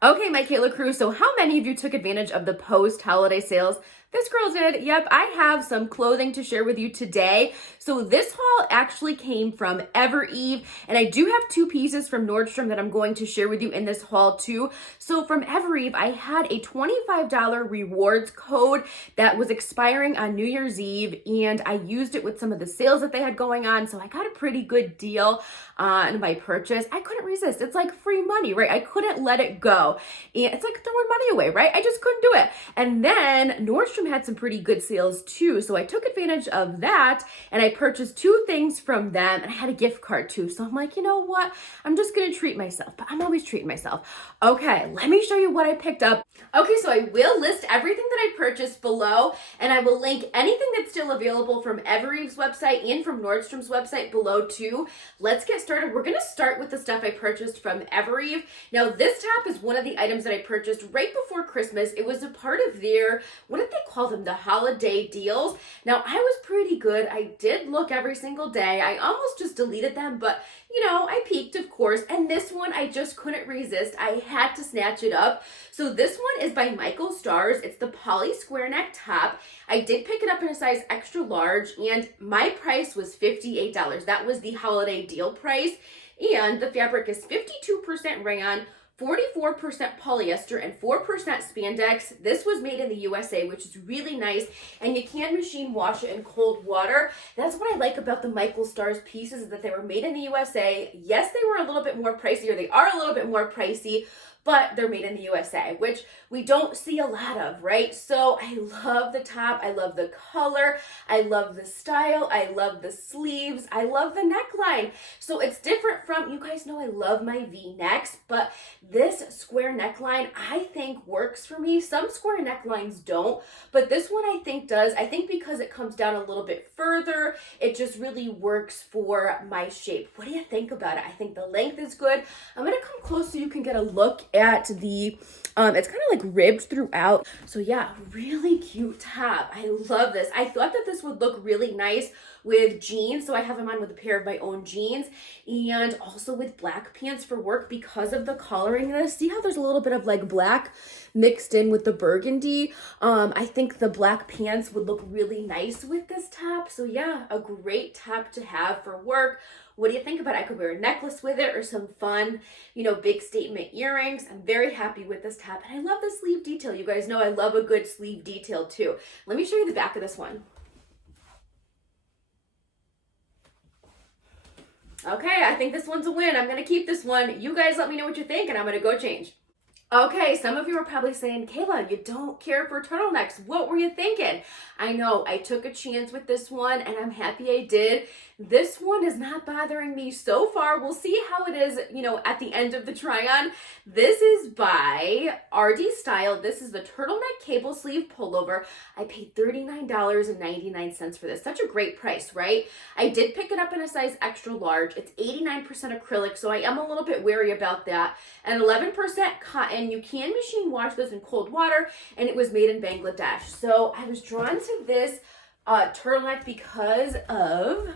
Okay, my Kayla Crew, so how many of you took advantage of the post-holiday sales? This girl did. Yep, I have some clothing to share with you today. So this haul actually came from Evereve, and I do have two pieces from Nordstrom that I'm going to share with you in this haul too. So from Evereve, I had a $25 rewards code that was expiring on New Year's Eve, and I used it with some of the sales that they had going on, so I got a pretty good deal on my purchase. I couldn't resist. It's like free money, right? I couldn't let it go. And it's like throwing money away, right? I just couldn't do it. And then Nordstrom had some pretty good sales too. So I took advantage of that and I purchased two things from them, and I had a gift card too. So I'm like, you know what? I'm just going to treat myself, but I'm always treating myself. Okay, let me show you what I picked up. Okay, so I will list everything that I purchased below, and I will link anything that's still available from Evereve's website and from Nordstrom's website below too. Let's get started. We're going to start with the stuff I purchased from Evereve. Now, this top is one of the items that I purchased right before Christmas. It was a part of their, what did they call them? The holiday deals. Now, I was pretty good. I did look every single day. I almost just deleted them, but you know, I peeked, of course, and this one I just couldn't resist. I had to snatch it up. So this one is by Michael Stars. It's the poly square neck top. I did pick it up in a size extra large, and my price was $58. That was the holiday deal price, and the fabric is 52% rayon, 44% polyester, and 4% spandex. This was made in the USA, which is really nice, and you can machine wash it in cold water. That's what I like about the Michael Stars pieces, is that they were made in the USA. Yes, they were a little bit more pricey, or they are a little bit more pricey, but they're made in the USA, which we don't see a lot of, right? So I love the top. I love the color. I love the style. I love the sleeves. I love the neckline. So it's different from, you guys know I love my V-necks, but this square neckline I think works for me. Some square necklines don't, but this one I think does. I think because it comes down a little bit further, it just really works for my shape. What do you think about it? I think the length is good. I'm gonna come close so you can get a look at the, it's kind of like ribbed throughout. So yeah, really cute top. I love this. I thought that this would look really nice with jeans. So I have them on with a pair of my own jeans, and also with black pants for work because of the coloring. And see how there's a little bit of like black mixed in with the burgundy. I think the black pants would look really nice with this top. So yeah, a great top to have for work. What do you think about it? I could wear a necklace with it or some fun, you know, big statement earrings. I'm very happy with this top, and I love the sleeve detail. You guys know I love a good sleeve detail too. Let me show you the back of this one. Okay, I think this one's a win. I'm going to keep this one. You guys let me know what you think, and I'm going to go change. Okay, some of you are probably saying, Kayla, you don't care for turtlenecks. What were you thinking? I know, I took a chance with this one, and I'm happy I did. This one is not bothering me so far. We'll see how it is, you know, at the end of the try-on. This is by RD Style. This is the turtleneck cable sleeve pullover. I paid $39.99 for this. Such a great price, right? I did pick it up in a size extra large. It's 89% acrylic, so I am a little bit wary about that. And 11% cotton. You can machine wash this in cold water, and it was made in Bangladesh. So I was drawn to this turtleneck because of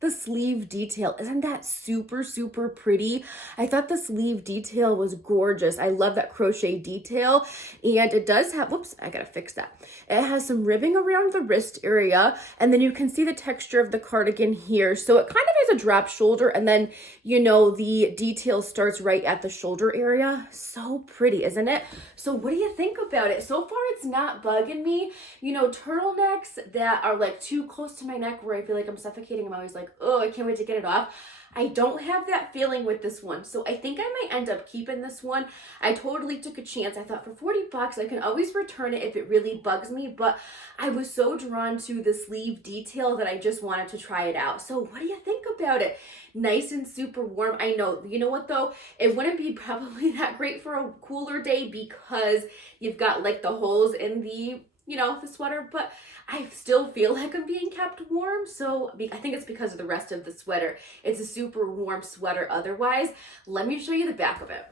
the sleeve detail. Isn't that super, super pretty? I thought the sleeve detail was gorgeous. I love that crochet detail. And it does have, whoops, I gotta fix that. It has some ribbing around the wrist area, and then you can see the texture of the cardigan here. So it kind of has a drop shoulder, and then, you know, the detail starts right at the shoulder area. So pretty, isn't it? So what do you think about it? So far, it's not bugging me. You know, turtlenecks that are like too close to my neck where I feel like I'm suffocating, I'm always like, oh, I can't wait to get it off. I don't have that feeling with this one. So I think I might end up keeping this one. I totally took a chance. I thought for 40 bucks, I can always return it if it really bugs me, but I was so drawn to the sleeve detail that I just wanted to try it out. So what do you think about it? Nice and super warm. I know, you know what though? It wouldn't be probably that great for a cooler day because you've got like the holes in the, you know, the sweater, but I still feel like I'm being kept warm. So I think it's because of the rest of the sweater. It's a super warm sweater otherwise. Let me show you the back of it.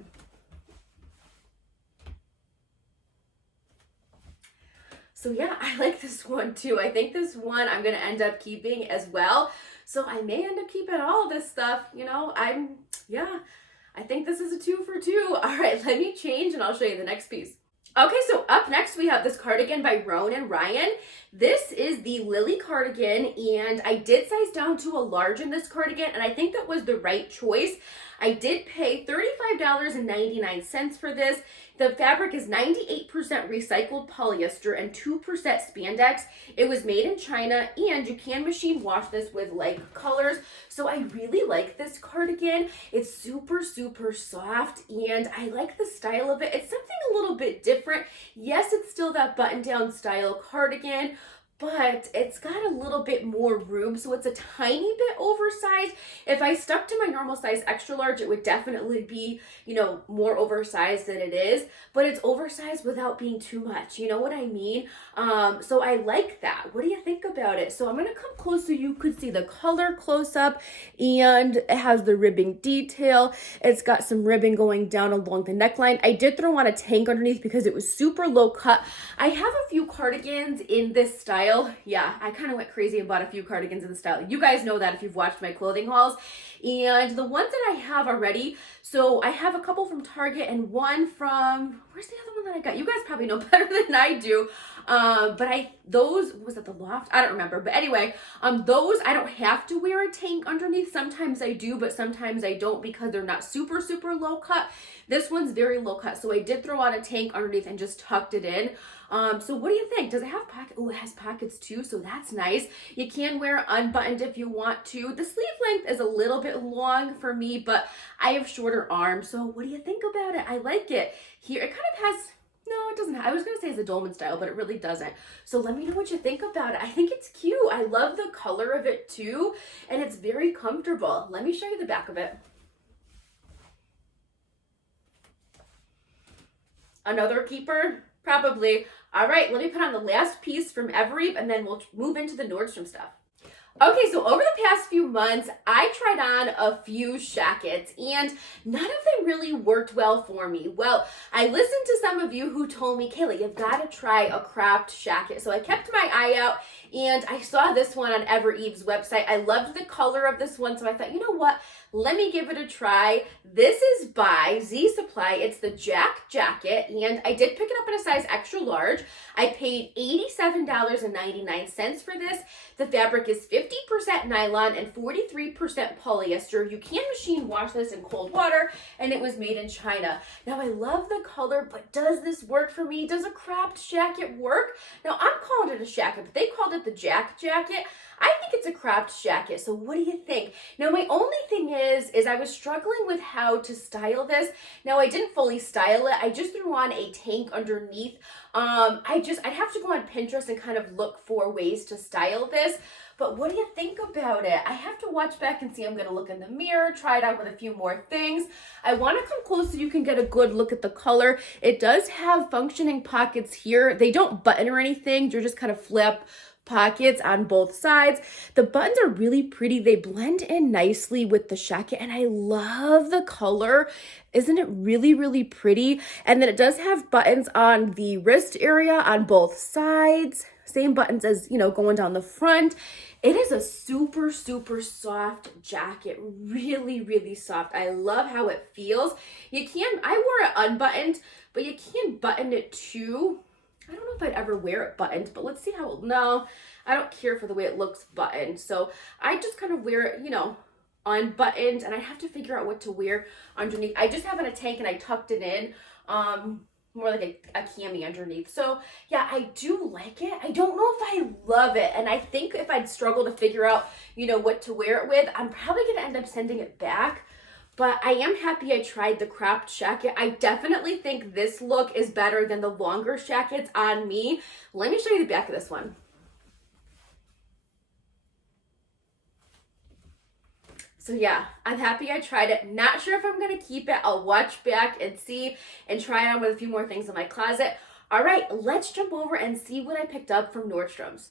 So yeah, I like this one too. I think this one I'm going to end up keeping as well. So I may end up keeping all of this stuff, you know, I think this is a 2 for 2. All right, let me change and I'll show you the next piece. Okay, so up next we have this cardigan by Rowan Ryan. This is the Lily cardigan, and I did size down to a large in this cardigan, and I think that was the right choice. I did pay $35.99 for this. The fabric is 98% recycled polyester and 2% spandex. It was made in China, and you can machine wash this with like colors. So I really like this cardigan. It's super, super soft, and I like the style of it. It's something a little bit different. Yes, it's still that button-down style cardigan, but it's got a little bit more room, so it's a tiny bit oversized. If I stuck to my normal size extra large, it would definitely be, you know, more oversized than it is, but it's oversized without being too much, you know what I mean? So I like that. What do you think about it? So I'm gonna come close so you could see the color close up, and it has the ribbing detail. It's got some ribbing going down along the neckline. I did throw on a tank underneath because it was super low cut. I have a few cardigans in this style. Yeah, I kind of went crazy and bought a few cardigans in the style. You guys know that if you've watched my clothing hauls. And the ones that I have already, so I have a couple from Target and one from, where's the other one that I got? You guys probably know better than I do. But those, was it the Loft? I don't remember. But anyway, those I don't have to wear a tank underneath. Sometimes I do, but sometimes I don't because they're not super, super low cut. This one's very low cut. So I did throw on a tank underneath and just tucked it in. So what do you think? Does it have pockets? Oh, it has pockets too, so that's nice. You can wear it unbuttoned if you want to. The sleeve length is a little bit long for me, but I have shorter arms, so what do you think about it? I like it. Here, it kind of has, no, it doesn't. I was going to say it's a dolman style, but it really doesn't. So let me know what you think about it. I think it's cute. I love the color of it too, and it's very comfortable. Let me show you the back of it. Another keeper? Probably. All right, let me put on the last piece from Evereve, and then we'll move into the Nordstrom stuff. Okay, so over the past few months, I tried on a few shackets, and none of them really worked well for me. Well, I listened to some of you who told me, Kayla, you've got to try a cropped shacket. So I kept my eye out, and I saw this one on Evereve's website. I loved the color of this one, so I thought, you know what? Let me give it a try. This is by Z Supply. It's the Jack Jacket, and I did pick it up in a size extra large. I paid $87.99 for this. The fabric is 50% nylon and 43% polyester. You can machine wash this in cold water, and it was made in China. Now, I love the color, but does this work for me? Does a cropped shacket work? Now, I'm calling it a shacket, but they called it the Jack Jacket. I think it's a cropped shacket, so what do you think? Now, my only thing is I was struggling with how to style this. Now, I didn't fully style it. I just threw on a tank underneath. I'd have to go on Pinterest and kind of look for ways to style this. But what do you think about it? I have to watch back and see. I'm going to look in the mirror, try it out with a few more things. I want to come close so you can get a good look at the color. It does have functioning pockets here. They don't button or anything. They're just kind of flip pockets on both sides. The buttons are really pretty. They blend in nicely with the shacket, and I love the color. Isn't it really, really pretty? And then it does have buttons on the wrist area on both sides. Same buttons as, you know, going down the front. It is a super, super soft jacket. Really, really soft. I love how it feels. I wore it unbuttoned, but you can button it too. I don't know if I'd ever wear it buttoned, but let's see how, no, I don't care for the way it looks buttoned. So I just kind of wear it, you know, unbuttoned, and I have to figure out what to wear underneath. I just have in a tank and I tucked it in, more like a cami underneath. So yeah, I do like it. I don't know if I love it. And I think if I'd struggle to figure out, you know, what to wear it with, I'm probably going to end up sending it back. But I am happy I tried the cropped shacket. I definitely think this look is better than the longer shackets on me. Let me show you the back of this one. So yeah, I'm happy I tried it. Not sure if I'm going to keep it. I'll watch back and see and try it on with a few more things in my closet. All right, let's jump over and see what I picked up from Nordstrom's.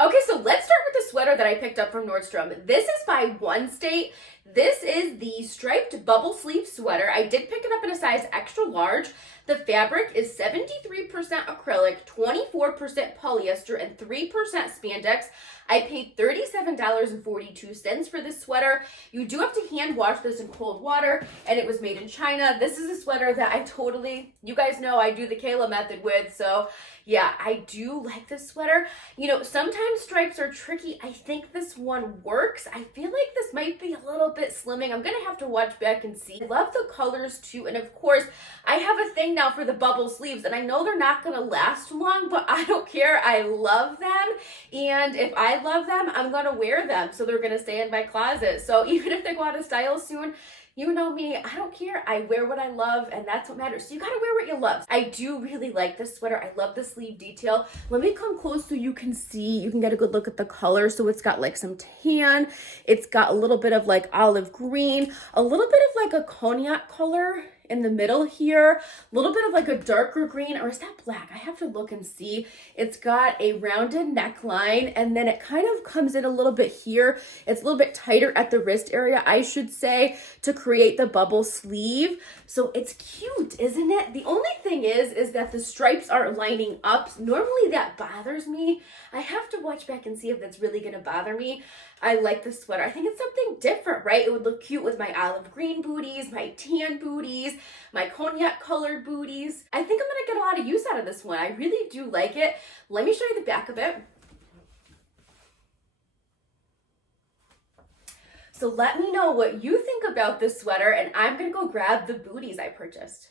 Okay, so let's start with the sweater that I picked up from Nordstrom. This is by One State. This is the striped bubble sleeve sweater. I did pick it up in a size extra large. The fabric is 73% acrylic, 24% polyester, and 3% spandex. I paid $37.42 for this sweater. You do have to hand wash this in cold water, and it was made in China. This is a sweater that I totally, you guys know I do the Kayla method with, so yeah, I do like this sweater. You know, sometimes stripes are tricky. I think this one works. I feel like this might be a little bit slimming. I'm gonna have to watch back and see. I love the colors too, and of course, I have a thing now for the bubble sleeves, and I know they're not gonna last long, but I don't care. I love them, and if I love them, I'm gonna wear them, so they're gonna stay in my closet. So even if they go out of style soon, you know me, I don't care. I wear what I love, and that's what matters. So you gotta wear what you love. I do really like this sweater. I love the sleeve detail. Let me come close so you can see. You can get a good look at the color. So it's got like some tan. It's got a little bit of like olive green, a little bit of like a cognac color in the middle here, a little bit of like a darker green, or is that black? I have to look and see. It's got a rounded neckline, and then it kind of comes in a little bit here. It's a little bit tighter at the wrist area, I should say, to create the bubble sleeve. So it's cute, isn't it? The only thing is that the stripes are lining up. Normally that bothers me. I have to watch back and see if that's really gonna bother me. I like the sweater. I think it's something different, right? It would look cute with my olive green booties, my tan booties, my cognac colored booties. I think I'm gonna get a lot of use out of this one. I really do like it. Let me show you the back of it. So let me know what you think about this sweater, and I'm gonna go grab the booties I purchased.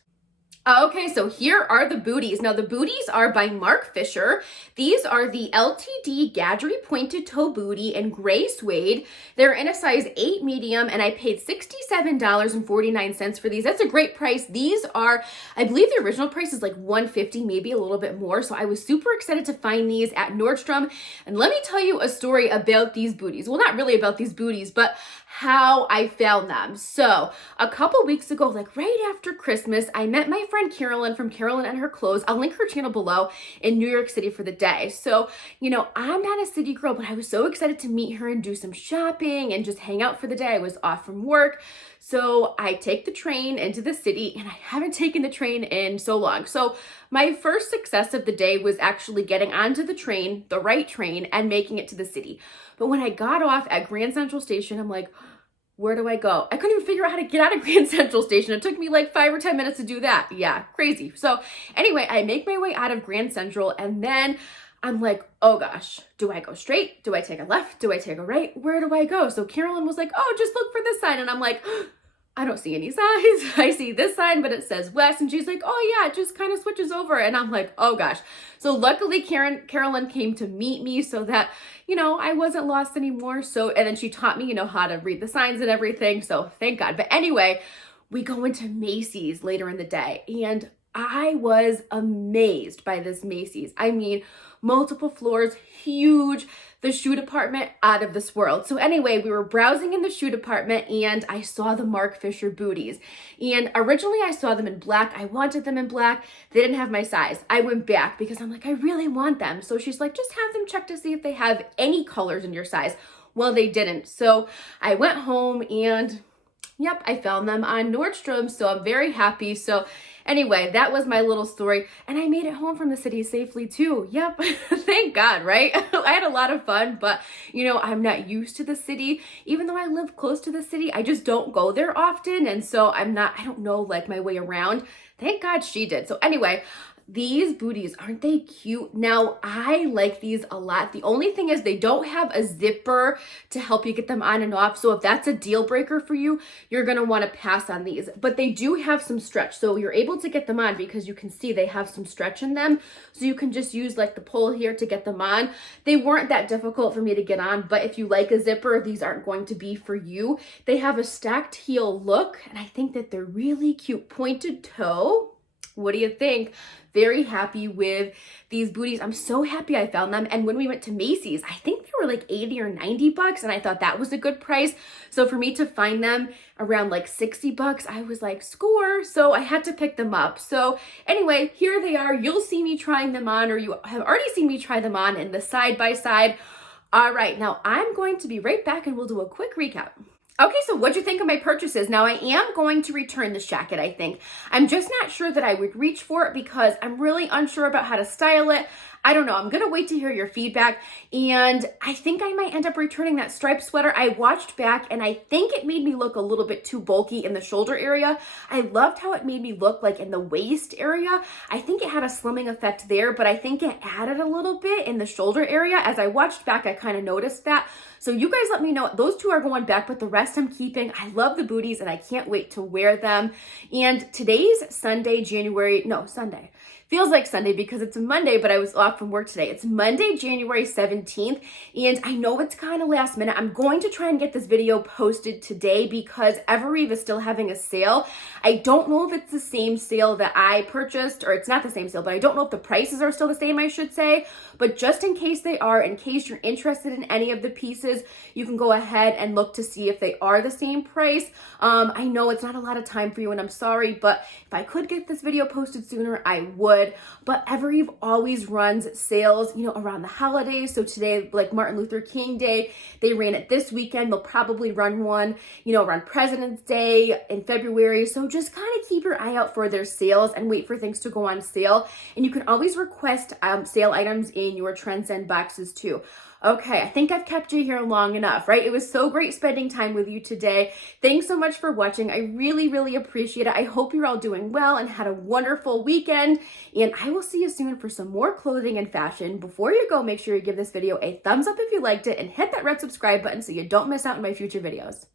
Okay, so here are the booties. Now the booties are by Mark Fisher. These are the LTD Gadgery Pointed Toe Bootie in gray suede. They're in a size 8 medium, and I paid $67.49 for these. That's a great price. These are, I believe the original price is like $150, maybe a little bit more. So I was super excited to find these at Nordstrom. And let me tell you a story about these booties. Well, not really about these booties, but how I found them. So a couple weeks ago, like right after Christmas, I met my friend Carolyn from Carolyn and Her Clothes. I'll link her channel below, in New York City for the day. So, you know, I'm not a city girl, but I was so excited to meet her and do some shopping and just hang out for the day. I was off from work. So I take the train into the city, and I haven't taken the train in so long. So my first success of the day was actually getting onto the train, the right train, and making it to the city. But when I got off at Grand Central Station, I'm like, where do I go? I couldn't even figure out how to get out of Grand Central Station. It took me like 5 or 10 minutes to do that. Yeah, crazy. So anyway, I make my way out of Grand Central, and then I'm like, oh gosh, do I go straight? Do I take a left? Do I take a right? Where do I go? So Carolyn was like, oh, just look for this sign. And I'm like, I don't see any signs. I see this sign, but it says west. And she's like, oh yeah, it just kind of switches over. And I'm like, oh gosh. So luckily Carolyn came to meet me so that, you know, I wasn't lost anymore. So, and then she taught me, you know, how to read the signs and everything. So thank God. But anyway, we go into Macy's later in the day, and I was amazed by this Macy's. I mean, multiple floors, huge, the shoe department out of this world. So anyway, we were browsing in the shoe department, and I saw the Mark Fisher booties. And originally I saw them in black. I wanted them in black. They didn't have my size. I went back because I'm like, I really want them. So she's like, just have them check to see if they have any colors in your size. Well, they didn't. So I went home, and yep, I found them on Nordstrom. So I'm very happy. So anyway, that was my little story. And I made it home from the city safely too. Yep. Thank God, right? I had a lot of fun, but you know, I'm not used to the city. Even though I live close to the city, I just don't go there often. And so I don't know like my way around. Thank God she did. So anyway, these booties, aren't they cute? Now, I like these a lot. The only thing is they don't have a zipper to help you get them on and off. So if that's a deal breaker for you, you're going to want to pass on these. But they do have some stretch. So you're able to get them on because you can see they have some stretch in them. So you can just use like the pull here to get them on. They weren't that difficult for me to get on, but if you like a zipper, these aren't going to be for you. They have a stacked heel look, and I think that they're really cute. Pointed toe. What do you think? Very happy with these booties. I'm so happy I found them. And when we went to Macy's, I think they were like 80 or 90 bucks. And I thought that was a good price. So for me to find them around like 60 bucks, I was like, score. So I had to pick them up. So anyway, here they are. You'll see me trying them on, or you have already seen me try them on in the side by side. All right, now I'm going to be right back, and we'll do a quick recap. Okay, so what'd you think of my purchases? Now, I am going to return this jacket, I think. I'm just not sure that I would reach for it because I'm really unsure about how to style it. I don't know. I'm going to wait to hear your feedback. And I think I might end up returning that striped sweater. I watched back and I think it made me look a little bit too bulky in the shoulder area. I loved how it made me look like in the waist area. I think it had a slimming effect there, but I think it added a little bit in the shoulder area. As I watched back, I kind of noticed that. So you guys let me know. Those two are going back, but the rest I'm keeping. I love the booties and I can't wait to wear them. And today's Sunday. Feels like Sunday because it's a Monday, but I was off from work today. It's Monday, January 17th, and I know it's kind of last minute. I'm going to try and get this video posted today because Evereve is still having a sale. I don't know if it's the same sale that I purchased, or it's not the same sale, but I don't know if the prices are still the same, I should say. But just in case they are, in case you're interested in any of the pieces, you can go ahead and look to see if they are the same price. I know it's not a lot of time for you, and I'm sorry, but if I could get this video posted sooner, I would. But Evereve always runs sales, around the holidays. So today, like Martin Luther King Day, they ran it this weekend. They'll probably run one, around President's Day in February. So just kind of keep your eye out for their sales and wait for things to go on sale. And you can always request sale items in your Transcend boxes too. Okay, I think I've kept you here long enough, right? It was so great spending time with you today. Thanks so much for watching. I really, really appreciate it. I hope you're all doing well and had a wonderful weekend. And I will see you soon for some more clothing and fashion. Before you go, make sure you give this video a thumbs up if you liked it and hit that red subscribe button so you don't miss out on my future videos.